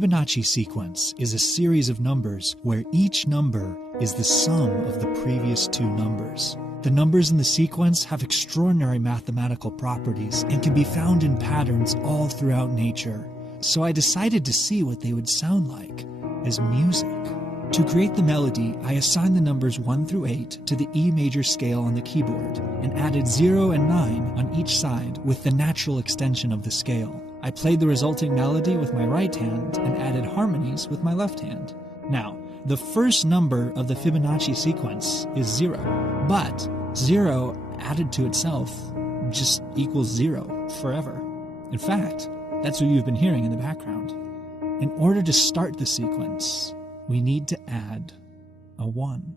Fibonacci sequence is a series of numbers where each number is the sum of the previous two numbers. The numbers in the sequence have extraordinary mathematical properties and can be found in patterns all throughout nature. So I decided to see what they would sound like as music. To create the melody, I assigned the numbers 1 through 8 to the E major scale on the keyboard and added 0 and 9 on each side with the natural extension of the scale. I played the resulting melody with my right hand and added harmonies with my left hand. Now, the first number of the Fibonacci sequence is 0, but 0 added to itself just equals 0 forever. In fact, that's what you've been hearing in the background. In order to start the sequence, we need to add a 1.